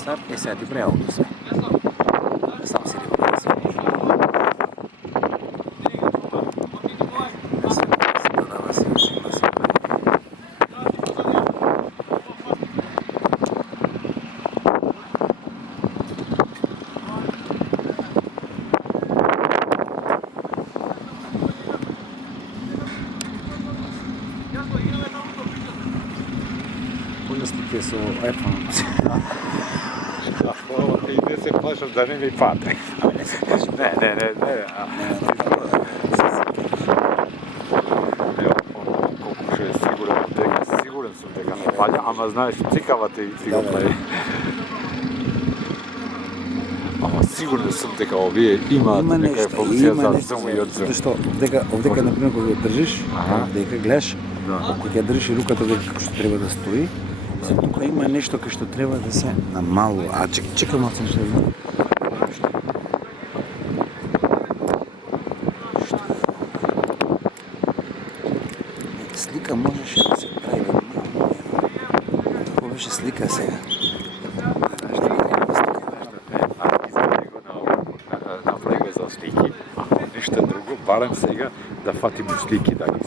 старт, сега ти прави ауто све. Сам си регулира све. Се додава се ушима се. Слike со iPhone. И не се плашам да не ми падне. Не се плашам. Не. Колку ше сигурен сум дека не паѓа, ама знаеш, цикавате и си го прави. Ама сигурно сум дека овие имаат нека функција за зум и од зум. Што, овдека, например, кога го држиш, дека гледаш, кога ја држиш и руката дека што треба да стои, се тука има нешто кај што треба да се намалува. А чекај малце нешто да видам. Слика можеше да се прави во многу. Како беше слика сега? Направи го за слики. Ништо друго, барем сега да фатиме слики да ги